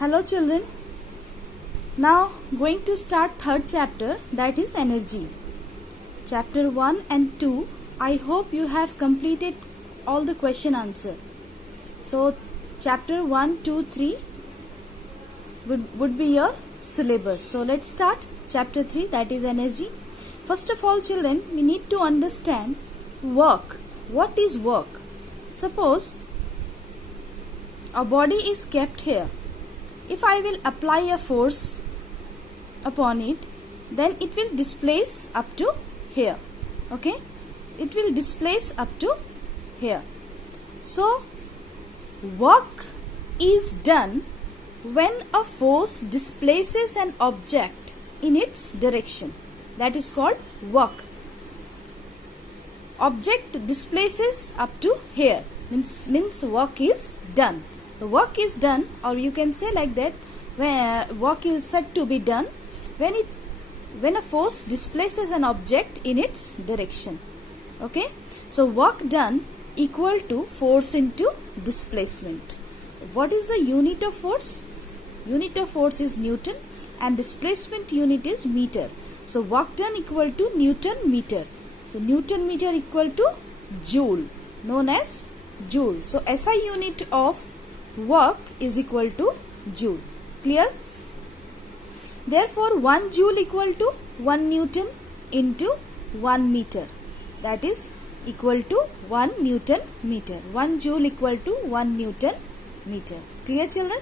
Hello children. Now going to start third chapter, that is energy. Chapter 1 and 2. I hope you have completed all the question answer. So chapter 1, 2, 3 would be your syllabus. So let's start chapter 3, that is energy. First of all children, we need to understand work. What is work? Suppose a body is kept here. If I will apply a force upon it, then it will displace up to here. Okay? It will displace up to here. So, work is done when a force displaces an object in its direction. That is called work. Object displaces up to here. Means work is done. The work is done, or you can say like that, where work is said to be done when a force displaces an object in its direction. Okay? So work done equal to force into displacement. What is the unit of force? Unit of force is Newton and displacement unit is meter. So work done equal to Newton meter. So Newton meter equal to joule, known as joule. So SI unit of work is equal to joule. Clear? Therefore 1 joule equal to 1 Newton into 1 meter. That is equal to 1 Newton meter. 1 joule equal to 1 Newton meter. Clear children?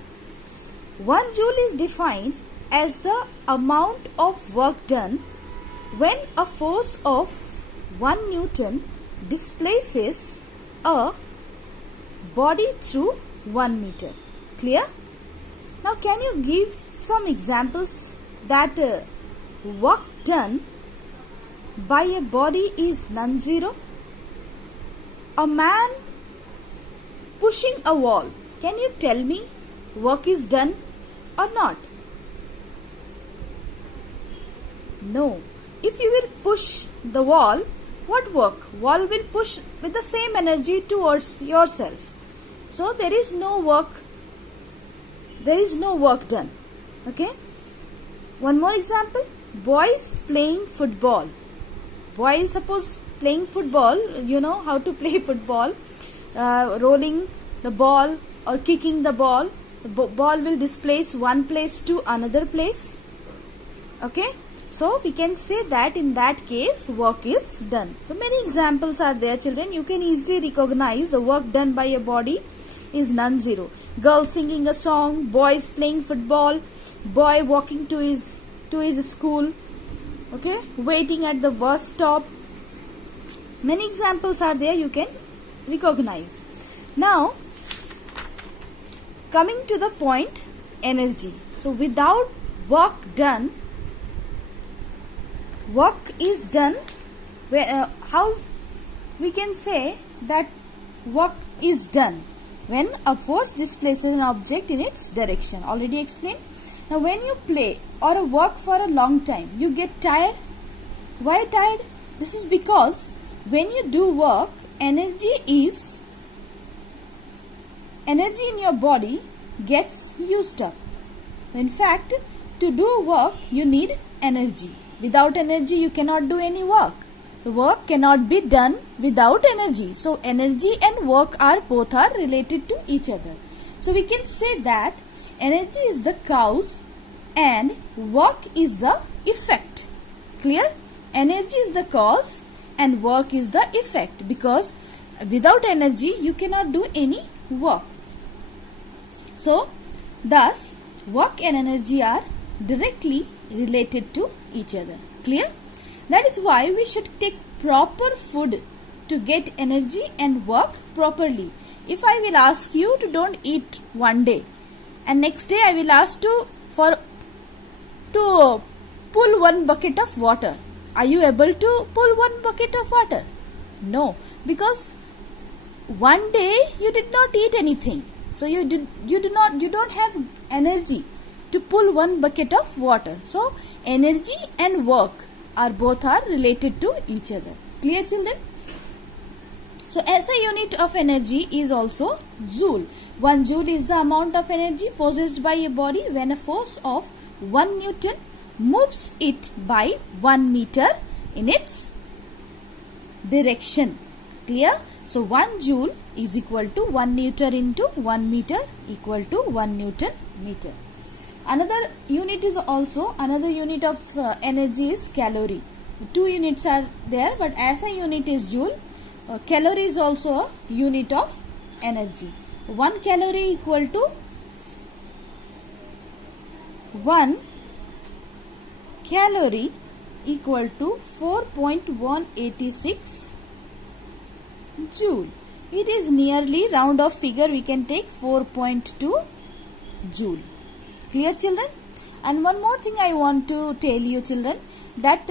1 joule is defined as the amount of work done when a force of 1 Newton displaces a body through 1 meter. Clear? Now can you give some examples that work done by a body is non-zero? A man pushing a wall. Can you tell me work is done or not? No. If you will push the wall, what work? Wall will push with the same energy towards yourself. So there is no work. There is no work done. Okay. One more example. Boys playing football. Boys suppose playing football. You know how to play football. Rolling the ball or kicking the ball. The ball will displace one place to another place. Okay. So we can say that in that case work is done. So many examples are there children. You can easily recognize the work done by a body is non-zero. Girl singing a song, boys playing football, boy walking to his school, okay, waiting at the bus stop. Many examples are there you can recognize. Now coming to the point, energy. So without work done, work is done. How we can say that work is done? When a force displaces an object in its direction. Already explained. Now when you play or work for a long time, you get tired. Why tired? This is because when you do work, energy in your body gets used up. In fact, to do work, you need energy. Without energy, you cannot do any work. The work cannot be done without energy. So energy and work are related to each other. So we can say that energy is the cause and work is the effect. Clear? Energy is the cause and work is the effect, because without energy you cannot do any work. So thus work and energy are directly related to each other. Clear? That is why we should take proper food to get energy and work properly. If I will ask you to don't eat one day and next day I will ask to pull one bucket of water, are you able to pull one bucket of water? No, because one day you did not eat anything, so you don't have energy to pull one bucket of water. So energy and work are related to each other. Clear children? So SI unit of energy is also joule. 1 joule is the amount of energy possessed by a body when a force of 1 Newton moves it by 1 meter in its direction. Clear? So 1 joule is equal to 1 Newton into 1 meter equal to 1 Newton meter. Another unit of energy is calorie. 2 units are there, but SI unit is joule. Calorie is also a unit of energy. 1 calorie equal to 1 calorie equal to 4.186 joule. It is nearly round of figure, we can take 4.2 joule. Clear, children? And one more thing I want to tell you, children, that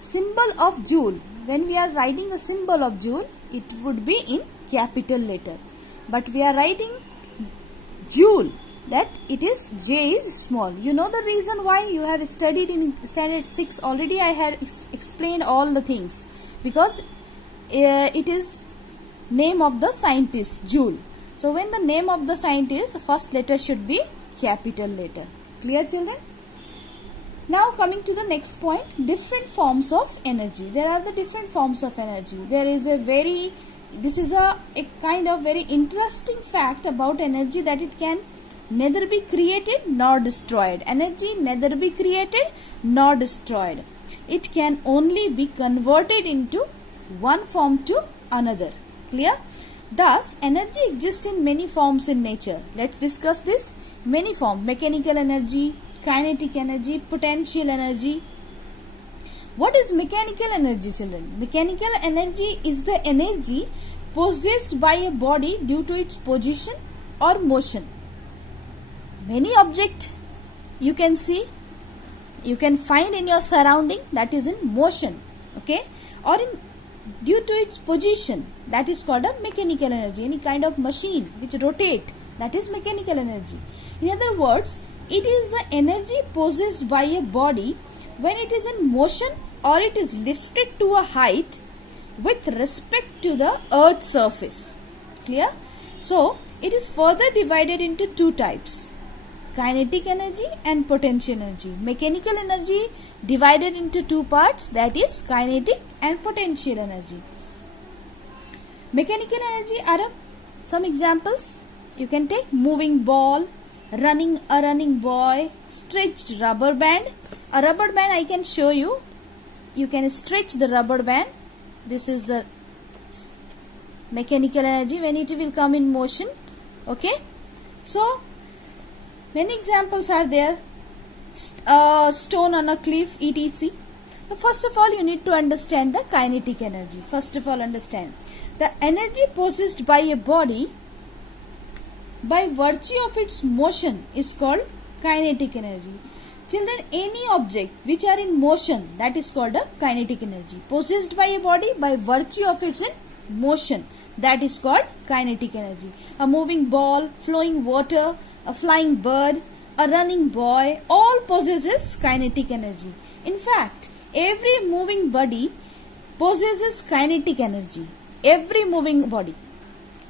symbol of joule, when we are writing a symbol of joule, it would be in capital letter, but we are writing joule, that it is J is small. You know the reason why? You have studied in standard 6 already. I had explained all the things, because it is name of the scientist, Joule. So when the name of the scientist, the first letter should be capital letter. Clear, children? Now coming to the next point, different forms of energy. There are the different forms of energy. This is a kind of very interesting fact about energy, that it can neither be created nor destroyed. Energy neither be created nor destroyed. It can only be converted into one form to another. Clear? Thus, energy exists in many forms in nature. Let's discuss this. Many forms: mechanical energy, kinetic energy, potential energy. What is mechanical energy, children? Mechanical energy is the energy possessed by a body due to its position or motion. Many objects you can see, you can find in your surrounding, that is in motion, okay, or in due to its position, that is called a mechanical energy. Any kind of machine which rotate, that is mechanical energy. In other words, it is the energy possessed by a body when it is in motion or it is lifted to a height with respect to the earth's surface. Clear? So it is further divided into two types: kinetic energy and potential energy. Mechanical energy divided into two parts, that is kinetic and potential energy. Mechanical energy are some examples. You can take moving ball, a running boy, stretched rubber band. A rubber band I can show you. You can stretch the rubber band. This is the mechanical energy when it will come in motion. Okay. So many examples are there. Stone on a cliff, etc. So first of all, you need to understand the kinetic energy. First of all, understand the energy possessed by a body by virtue of its motion is called kinetic energy. Children, any object which are in motion, that is called a kinetic energy. Possessed by a body by virtue of its motion, that is called kinetic energy. A moving ball, flowing water, a flying bird, a running boy, all possesses kinetic energy. In fact, every moving body possesses kinetic energy. Every moving body.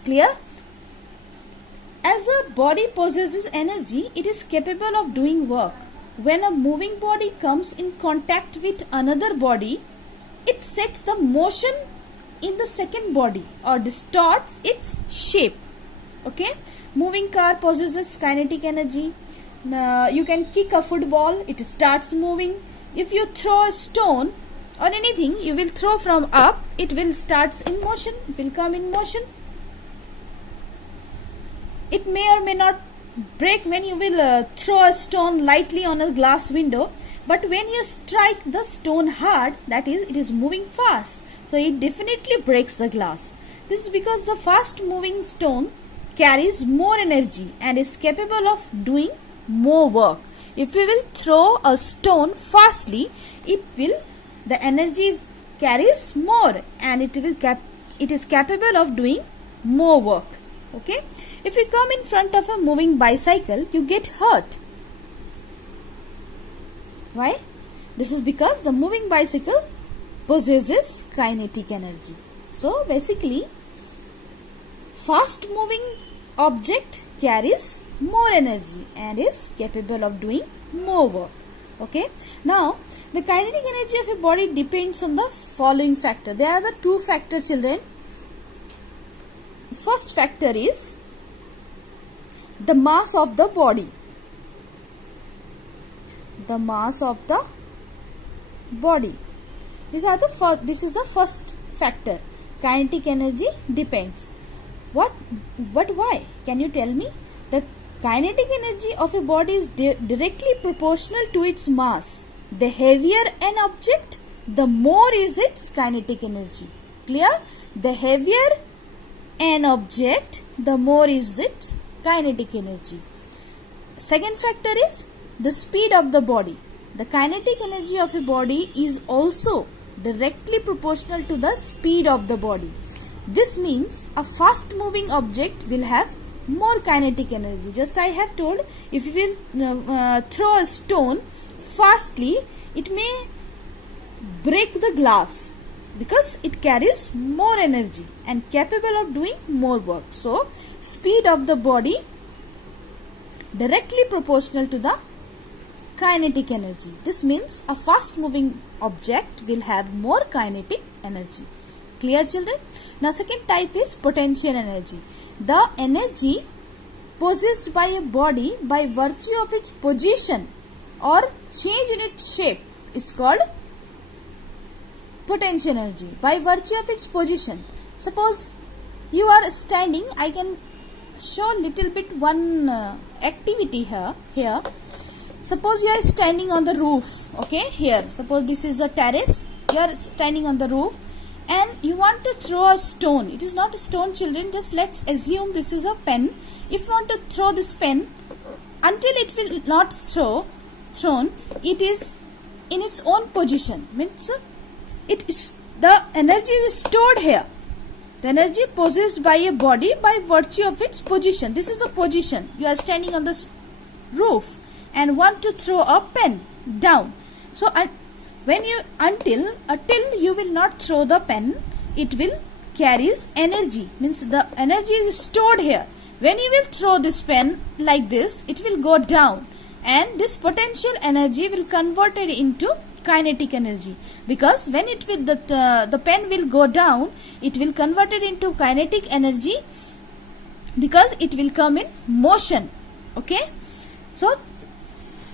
Clear? As a body possesses energy, it is capable of doing work. When a moving body comes in contact with another body, it sets the motion in the second body or distorts its shape. Okay? Moving car possesses kinetic energy. You can kick a football, it starts moving. If you throw a stone or anything you will throw from up, it will starts in motion, it will come in motion. It may or may not break when you will throw a stone lightly on a glass window, but when you strike the stone hard, that is, it is moving fast, so it definitely breaks the glass. This is because the fast moving stone carries more energy and is capable of doing more work. If you will throw a stone fastly, the energy carries more and it is capable of doing more work. Okay? If you come in front of a moving bicycle, you get hurt. Why? This is because the moving bicycle possesses kinetic energy. So basically, fast moving object carries more energy and is capable of doing more work. Okay. Now, the kinetic energy of a body depends on the following factor. There are the two factors, children. First factor is the mass of the body. The mass of the body. This is the first factor. Kinetic energy depends. But why? Can you tell me? The kinetic energy of a body is directly proportional to its mass. The heavier an object, the more is its kinetic energy. Clear? The heavier an object, the more is its kinetic energy. Second factor is the speed of the body. The kinetic energy of a body is also directly proportional to the speed of the body. This means a fast moving object will have more kinetic energy. Just I have told, if you will throw a stone fastly, it may break the glass because it carries more energy and capable of doing more work. So, speed of the body directly proportional to the kinetic energy. This means a fast moving object will have more kinetic energy. Clear, children? Now, second type is potential energy. The energy possessed by a body by virtue of its position or change in its shape is called potential energy. By virtue of its position. Suppose you are standing, I can show little bit one activity here. Suppose you are standing on the roof. Okay, here. Suppose this is a terrace. You are standing on the roof and you want to throw a stone. It is not a stone, children. Just let's assume this is a pen. If you want to throw this pen, until it will not thrown, it is in its own position. Means the energy is stored here. The energy possessed by a body by virtue of its position. This is the position. You are standing on the roof and want to throw a pen down. So when you until you will not throw the pen, it will carries energy. Means the energy is stored here. When you will throw this pen like this, it will go down, and this potential energy will convert it into kinetic energy, because when it will the pen will go down, it will convert it into kinetic energy because it will come in motion. Okay, so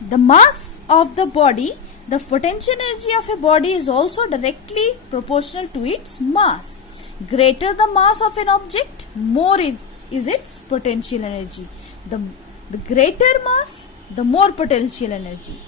the mass of the body, the potential energy of a body is also directly proportional to its mass. Greater the mass of an object, more is its potential energy. The greater mass, the more potential energy.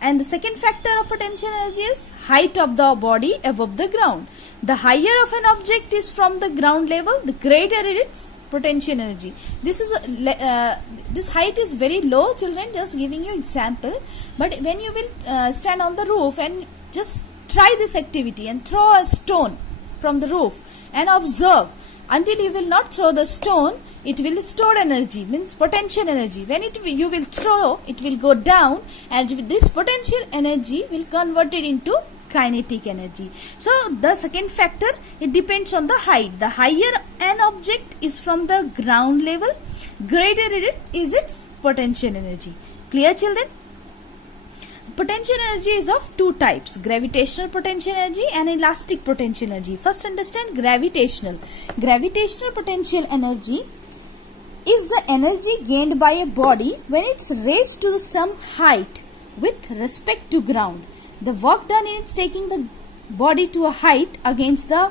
And the second factor of potential energy is height of the body above the ground. The higher of an object is from the ground level, the greater is its potential energy. This height is very low, children, just giving you example. But when you will stand on the roof and just try this activity and throw a stone from the roof and observe, until you will not throw the stone, it will store energy, means potential energy. When you will throw, it will go down, and this potential energy will convert it into kinetic energy. So the second factor, it depends on the height. The higher an object is from the ground level, greater is its potential energy. Clear, children? Potential energy is of two types: gravitational potential energy and elastic potential energy. First, understand gravitational. Gravitational potential energy is the energy gained by a body when it's raised to some height with respect to ground. The work done in taking the body to a height against the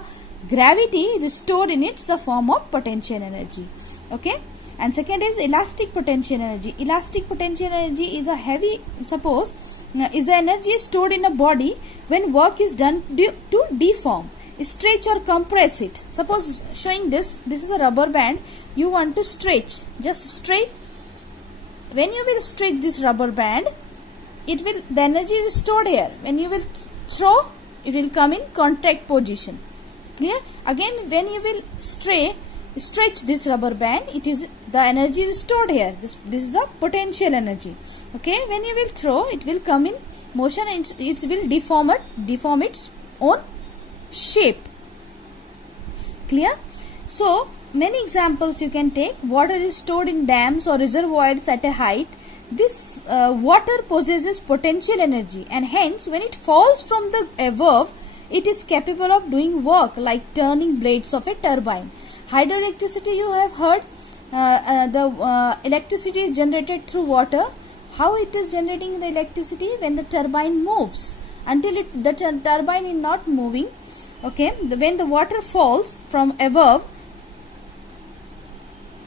gravity is stored in the form of potential energy. Okay. And second is elastic potential energy. Elastic potential energy is is the energy stored in a body when work is done to deform, stretch or compress it. Suppose showing this is a rubber band. You want to stretch, just stretch. When you will stretch this rubber band, the energy is stored here. When you will throw, it will come in contact position. Clear? Again, when you will stretch this rubber band, the energy is stored here. This is a potential energy. Okay, when you will throw, it will come in motion and it will deform its own shape. Clear? So many examples you can take. Water is stored in dams or reservoirs at a height. This water possesses potential energy, and hence when it falls from the above, it is capable of doing work like turning blades of a turbine. Hydroelectricity, you have heard, the electricity is generated through water. How it is generating the electricity? When the turbine moves. Until the turbine is not moving, okay, when the water falls from above,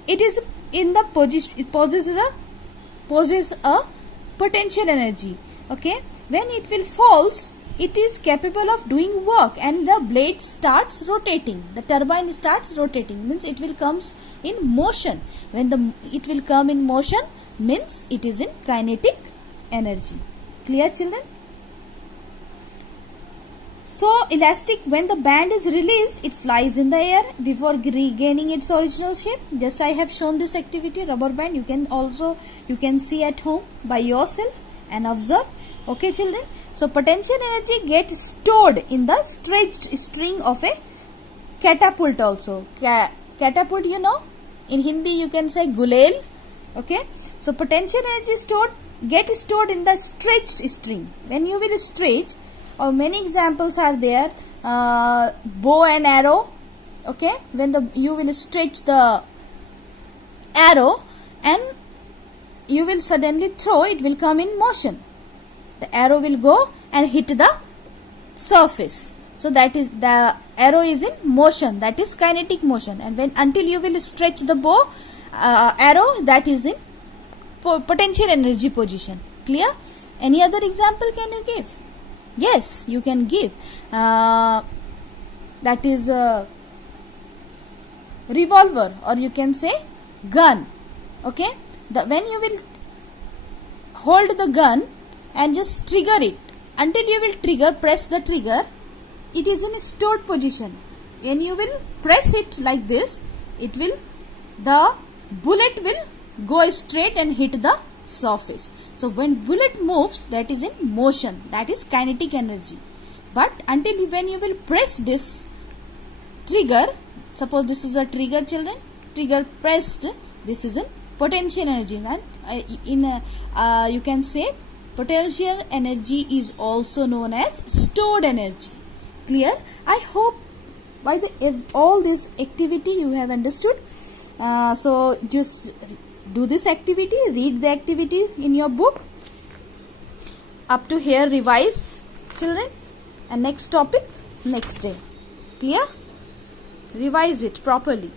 it is in the position, it possesses a potential energy. Okay, when it will falls, it is capable of doing work, and the blade starts rotating, the turbine starts rotating, means it will comes in motion. When it will come in motion, means it is in kinetic energy. Clear, children? So elastic, when the band is released, it flies in the air before regaining its original shape. Just I have shown this activity, rubber band. You can see at home by yourself and observe. Okay, children. So potential energy gets stored in the stretched string of a catapult also. Catapult, you know, in Hindi you can say gulel. Okay. So potential energy get stored in the stretched string. When you will stretch, or many examples are there, bow and arrow. Okay, when you will stretch the arrow and you will suddenly throw, it will come in motion. The arrow will go and hit the surface. So that is, the arrow is in motion, that is kinetic motion. And until you will stretch the bow, arrow, that is in potential energy position. Clear? Any other example can you give? Yes, you can give. That is a revolver, or you can say gun. Okay, when you will hold the gun and just trigger it, until you will press the trigger, it is in a stored position. When you will press it like this, the bullet will go straight and hit the surface. So when bullet moves, that is in motion, that is kinetic energy. But until when you will press this trigger, suppose this is a trigger, children, trigger pressed, this is in potential energy. And you can say potential energy is also known as stored energy. Clear? I hope by all this activity you have understood. So just do this activity, read the activity in your book. Up to here, revise, children, and next topic next day. Clear? Revise it properly.